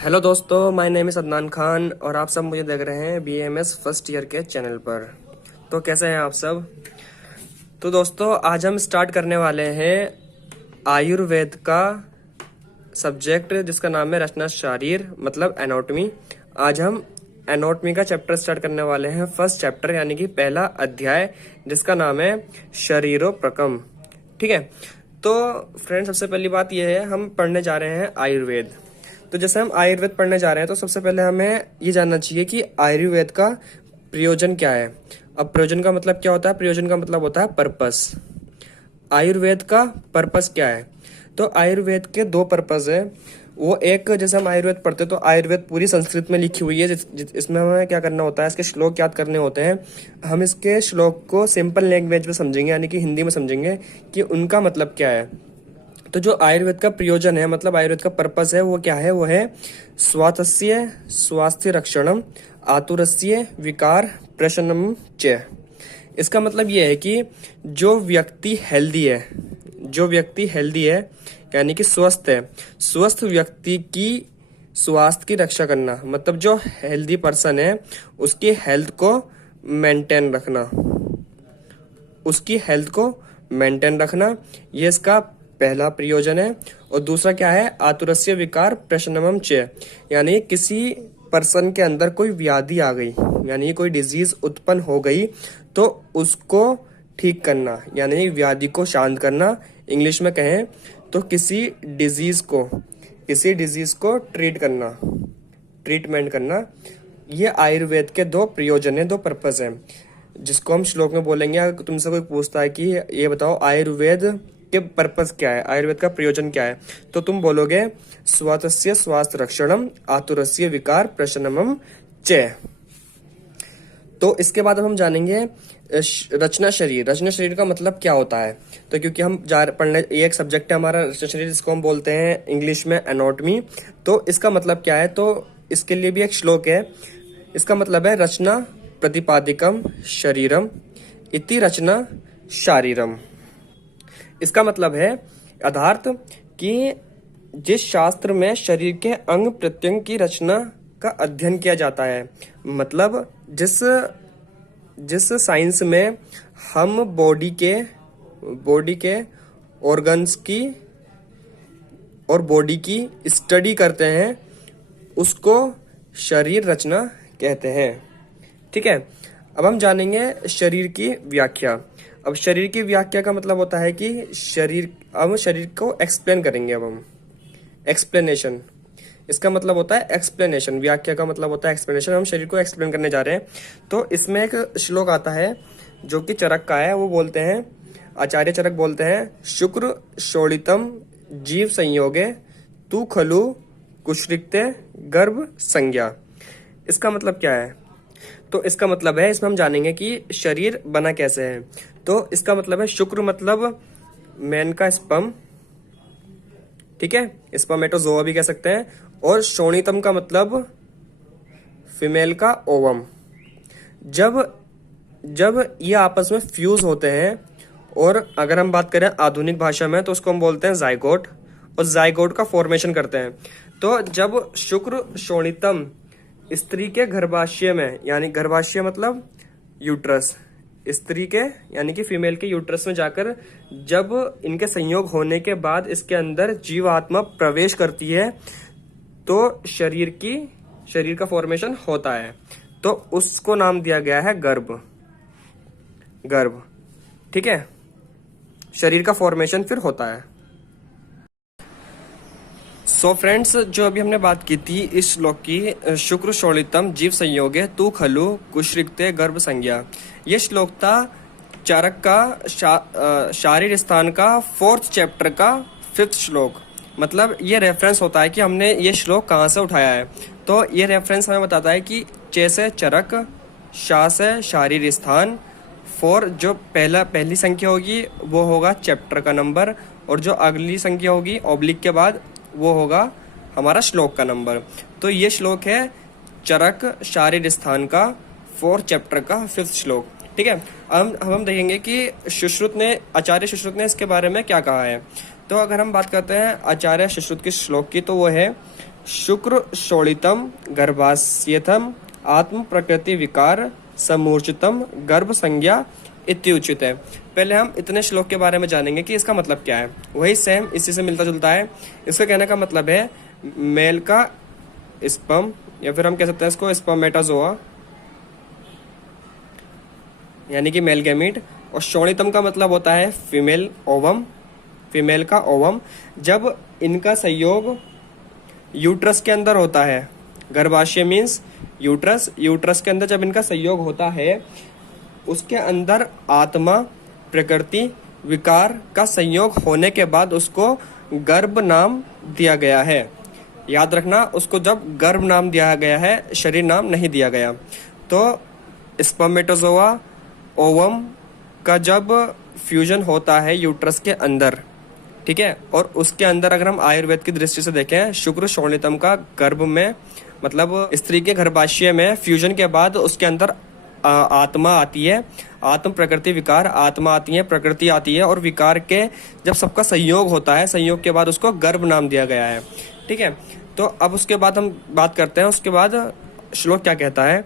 Hello दोस्तों, my name is Adnan Khan और आप सब मुझे देख रहे हैं BAMS फर्स्ट ईयर के चैनल पर। तो कैसे हैं आप सब। तो दोस्तों, आज हम स्टार्ट करने वाले हैं आयुर्वेद का सब्जेक्ट जिसका नाम है रचना शारीर मतलब एनाटॉमी। आज हम एनाटॉमी का चैप्टर स्टार्ट करने वाले हैं, फर्स्ट चैप्टर यानी कि पहला अध्याय जिसका नाम है शरीरोपक्रम। ठीक है। तो फ्रेंड्स, सबसे पहली बात यह है, हम पढ़ने जा रहे हैं आयुर्वेद। तो जैसे हम आयुर्वेद पढ़ने जा रहे हैं तो सबसे पहले हमें ये जानना चाहिए कि आयुर्वेद का प्रयोजन क्या है। अब प्रयोजन का मतलब क्या होता है? प्रयोजन का मतलब होता है पर्पस। आयुर्वेद का पर्पस क्या है? तो आयुर्वेद के दो पर्पस है। वो एक, जैसे हम आयुर्वेद पढ़ते हैं तो आयुर्वेद पूरी संस्कृत में लिखी हुई है। इसमें हमें क्या करना होता है, इसके श्लोक याद करने होते हैं। हम इसके श्लोक को सिंपल लैंग्वेज में समझेंगे यानी कि हिंदी में समझेंगे कि उनका मतलब क्या है। तो जो आयुर्वेद का प्रयोजन है मतलब आयुर्वेद का पर्पस है वो क्या है? वो है स्वास्थ्य स्वास्थ्य रक्षणम आतुरस्य विकार प्रशमनम च। इसका मतलब ये है कि जो व्यक्ति हेल्दी है यानी कि स्वस्थ है, स्वस्थ व्यक्ति की स्वास्थ्य की रक्षा करना, मतलब जो हेल्दी पर्सन है उसकी हेल्थ को मेंटेन रखना, ये इसका पहला प्रयोजन है। और दूसरा क्या है? आतुरस्य विकार प्रशमनम च, यानी किसी पर्सन के अंदर कोई व्याधि आ गई यानी कोई डिजीज उत्पन्न हो गई तो उसको ठीक करना यानी व्याधि को शांत करना। इंग्लिश में कहें तो किसी डिजीज को ट्रीटमेंट करना। ये आयुर्वेद के दो प्रयोजन है, दो पर्पस है, जिसको हम श्लोक में बोलेंगे। अगर तुमसे कोई पूछता है कि ये बताओ आयुर्वेद के पर्पस क्या है, आयुर्वेद का प्रयोजन क्या है, तो तुम बोलोगे स्वास्थ्य स्वास्थ्य रक्षणम आतुरस्य विकार प्रशमनम च। तो इसके बाद अब हम जानेंगे रचना शरीर का मतलब क्या होता है। तो क्योंकि हम पढ़ने, ये एक सब्जेक्ट है हमारा रचना शरीर, जिसको हम बोलते हैं इंग्लिश में एनाटॉमी। तो इसका मतलब क्या है? तो इसके लिए भी एक श्लोक है। इसका मतलब है रचना प्रतिपादिकम शरीरम इति रचना शारीरम। इसका मतलब है अर्थात कि जिस शास्त्र में शरीर के अंग प्रत्यंग की रचना का अध्ययन किया जाता है, मतलब जिस साइंस में हम बॉडी के ऑर्गन्स की और बॉडी की स्टडी करते हैं, उसको शरीर रचना कहते हैं। ठीक है। अब हम जानेंगे शरीर की व्याख्या। अब शरीर की व्याख्या का मतलब होता है कि अब शरीर को एक्सप्लेन करेंगे। अब हम एक्सप्लेनेशन, इसका मतलब होता है एक्सप्लेनेशन, व्याख्या का मतलब होता है एक्सप्लेनेशन। हम शरीर को एक्सप्लेन करने जा रहे हैं। तो इसमें एक श्लोक आता है जो कि चरक का है। वो बोलते हैं, आचार्य चरक बोलते हैं, शुक्र शोणितम जीव संयोगे तू खलु कुश्रिक्ते गर्भ संज्ञा। इसका मतलब क्या है? तो इसका मतलब है, इसमें हम जानेंगे कि शरीर बना कैसे है। तो इसका मतलब है, शुक्र मतलब मैन का स्पर्म, ठीक है, स्पर्मेटोजोआ भी कह सकते हैं। और शोणितम का मतलब फीमेल का ओवम। जब ये आपस में फ्यूज होते हैं, और अगर हम बात करें आधुनिक भाषा में तो उसको हम बोलते हैं जाइगोट, और जाइगोट का फॉर्मेशन करते हैं। तो जब शुक्र शोणितम स्त्री के गर्भाशय में, यानी गर्भाशय मतलब यूट्रस, स्त्री के यानी कि फीमेल के यूट्रस में जाकर जब इनके संयोग होने के बाद इसके अंदर जीवात्मा प्रवेश करती है तो शरीर का फॉर्मेशन होता है। तो उसको नाम दिया गया है गर्भ। ठीक है। शरीर का फॉर्मेशन फिर होता है। सो फ्रेंड्स, जो अभी हमने बात की थी इस श्लोक की, शुक्र शोणितम जीव संयोगे तू खलु कुश्रिक्ते गर्भ संज्ञा, ये श्लोक था चारक का शारीर स्थान का 4th चैप्टर का 5th श्लोक। मतलब ये रेफरेंस होता है कि हमने ये श्लोक कहाँ से उठाया है। तो ये रेफरेंस हमें बताता है कि जैसे चरक, शा से शारीर स्थान, 4 जो पहली संख्या होगी वो होगा चैप्टर का नंबर, और जो अगली संख्या होगी ऑब्लिक के बाद वो होगा हमारा श्लोक का नंबर। तो ये श्लोक है चरक शारीर स्थान का 4th चैप्टर का 5th श्लोक। ठीक है। हम देखेंगे कि आचार्य सुश्रुत ने इसके बारे में क्या कहा है। तो अगर हम बात करते हैं आचार्य सुश्रुत के श्लोक की, तो वो है शुक्र शोणितम गर्भास्यथम आत्म प्रकृति विकार समूर्चितम गर्भ संज्ञा इत्युचित है। पहले हम इतने श्लोक के बारे में जानेंगे कि इसका मतलब क्या है। वही सेम इसी से मिलता जुलता है। इसका कहने का मतलब है मेल का स्पर्म, या फिर हम कह सकते हैं इसको स्पर्मेटाजोआ यानी कि मेल गैमीट, और शोणितम का मतलब होता है फीमेल ओवम, फीमेल का ओवम। जब इनका संयोग यूट्रस के अंदर होता है, गर्भाशय मीन्स यूट्रस, यूट्रस के अंदर जब इनका संयोग होता है उसके अंदर आत्मा प्रकृति विकार का संयोग होने के बाद उसको गर्भ नाम दिया गया है। याद रखना, उसको जब गर्भ नाम दिया गया है, शरीर नाम नहीं दिया गया। तो स्पर्मेटोजोआ ओवम का जब फ्यूजन होता है यूट्रस के अंदर, ठीक है, और उसके अंदर अगर हम आयुर्वेद की दृष्टि से देखें, शुक्र शोणितम का गर्भ में मतलब स्त्री के गर्भाशय में फ्यूजन के बाद उसके अंदर आत्मा आती है, आत्म प्रकृति विकार, आत्मा आती है, प्रकृति आती है, और विकार के जब सबका संयोग होता है, संयोग के बाद उसको गर्भ नाम दिया गया है। ठीक है, तो अब उसके बाद हम बात करते हैं, उसके बाद श्लोक क्या कहता है।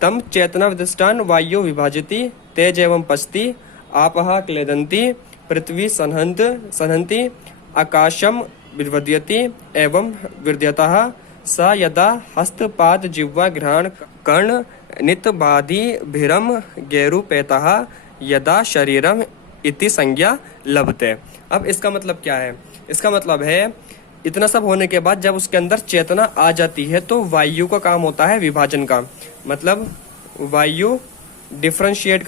तम चेतना विदिष्टान वायु विभाजती तेज एवं पचती आपहा क्लेदंती पृथ्वी सन्हन्ति आकाशम विवर्धयति एवं विर्ध्यतः स यदा हस्तपाद जिह्वा घ्राण कर्ण नितबाधि भिरम गैरुपेतः यदा शरीरम इति संज्ञा लभते। अब इसका मतलब क्या है। इसका मतलब है इतना सब होने के बाद जब उसके अंदर चेतना आ जाती है तो वायु का काम होता है विभाजन का, मतलब वायु डिफरेंशिएट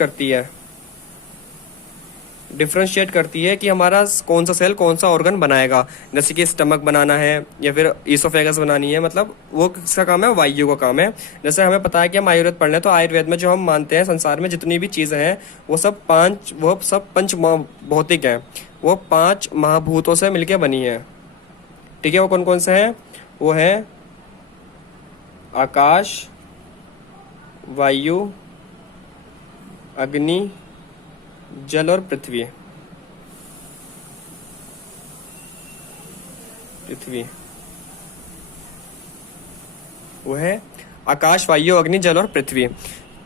करती है कि हमारा कौन सा सेल कौन सा ऑर्गन बनाएगा। जैसे कि स्टमक बनाना है या फिर ईसोफेगस बनानी है, मतलब वो किसका काम है, वायु का काम है। जैसे हमें पता है कि हम आयुर्वेद पढ़ रहे हैं, तो आयुर्वेद में जो हम मानते हैं संसार में जितनी भी चीज़ें हैं वो सब पंच भौतिक हैं, वो 5 महाभूतों से मिलकर बनी है। ठीक है, वो कौन कौन से हैं, वो है आकाश, वायु, अग्नि, जल और पृथ्वी। वो है आकाश, वायु, अग्नि, जल और पृथ्वी।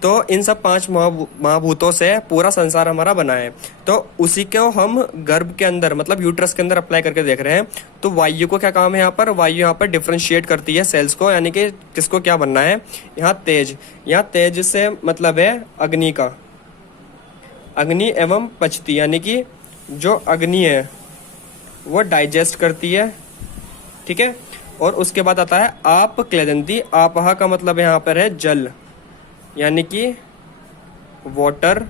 तो इन सब 5 महाभूतों से पूरा संसार हमारा बना है। तो उसी को हम गर्भ के अंदर मतलब यूट्रस के अंदर अप्लाई करके देख रहे हैं। तो वायु को क्या काम है यहाँ पर, वायु यहाँ पर डिफरेंशिएट करती है सेल्स को, यानी कि किसको क्या बनना है। यहाँ तेज से मतलब है अग्नि का, अग्नि एवं पचती, यानी कि जो अग्नि है वो डाइजेस्ट करती है। ठीक है, और उसके बाद आता है आप क्लेदंती। आपहा का मतलब यहाँ पर है जल, यानी कि वाटर।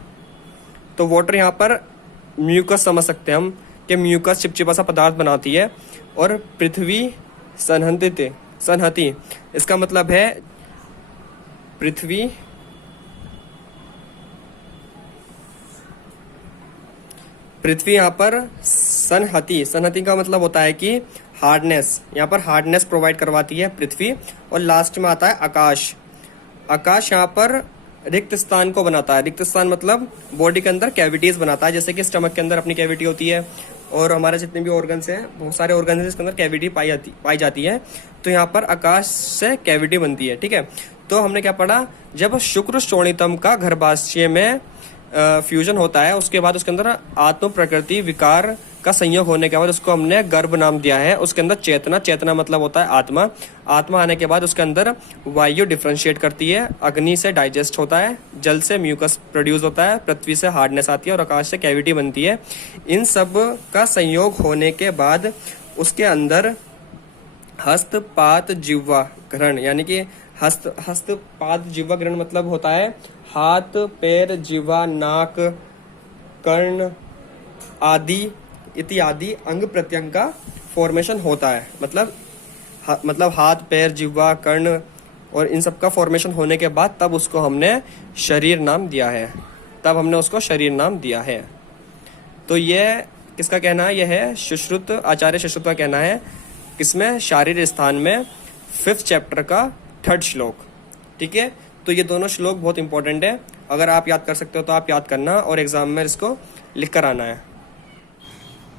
तो वाटर यहाँ पर म्यूकस समझ सकते हैं हम कि म्यूकस चिपचिपा सा पदार्थ बनाती है। और पृथ्वी सन्हति, इसका मतलब है पृथ्वी यहाँ पर सन्हति का मतलब होता है कि हार्डनेस, यहाँ पर हार्डनेस प्रोवाइड करवाती है पृथ्वी। और लास्ट में आता है आकाश यहाँ पर रिक्त स्थान को बनाता है। रिक्त स्थान मतलब बॉडी के अंदर कैविटीज बनाता है, जैसे कि स्टमक के अंदर अपनी कैविटी होती है, और हमारे जितने भी ऑर्गन्स हैं, बहुत सारे ऑर्गन्स हैं जिसके अंदर कैविटी पाई जाती है। तो यहाँ पर आकाश से कैविटी बनती है। ठीक है, तो हमने क्या पढ़ा, जब शुक्र शोणितम का गर्भाशय में फ्यूजन होता है, उसके बाद उसके अंदर आत्म प्रकृति विकार का संयोग होने के बाद उसको हमने गर्भ नाम दिया है। उसके अंदर चेतना मतलब होता है आत्मा आने के बाद उसके अंदर वायु डिफरेंशिएट करती है, अग्नि से डाइजेस्ट होता है, जल से म्यूकस प्रोड्यूस होता है, पृथ्वी से हार्डनेस आती है और आकाश से कैविटी बनती है। इन सब का संयोग होने के बाद उसके अंदर हस्तपाद जिह्वा ग्रहण, यानी कि हस्तपाद जिह्वा ग्रहण मतलब होता है हाथ, पैर, जिह्वा, नाक, कर्ण आदि इत्यादि अंग प्रत्यंग का फॉर्मेशन होता है। मतलब हाथ, पैर, जिह्वा, कर्ण और इन सब का फॉर्मेशन होने के बाद तब उसको हमने शरीर नाम दिया है। तो ये किसका कहना है, यह है आचार्य सुश्रुत का कहना है। किसमें, शारीर स्थान में 5th चैप्टर का 3rd श्लोक। ठीक है, तो ये दोनों श्लोक बहुत इंपॉर्टेंट है। अगर आप याद कर सकते हो तो आप याद करना और एग्जाम में इसको लिख कर आना है।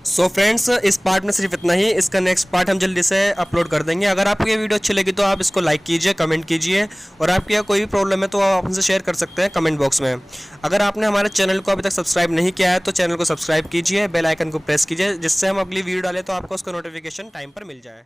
सो फ्रेंड्स, इस पार्ट में सिर्फ इतना ही। इसका नेक्स्ट पार्ट हम जल्दी से अपलोड कर देंगे। अगर आपको ये वीडियो अच्छी लगी तो आप इसको लाइक कीजिए, कमेंट कीजिए, और आपकी कोई भी प्रॉब्लम है तो आप हमसे शेयर कर सकते हैं कमेंट बॉक्स में। अगर आपने हमारे चैनल को अभी तक सब्सक्राइब नहीं किया है तो चैनल को सब्सक्राइब कीजिए, बेल आइकन को प्रेस कीजिए, जिससे हम अगली वीडियो डालें तो आपको उसका नोटिफिकेशन टाइम पर मिल जाए।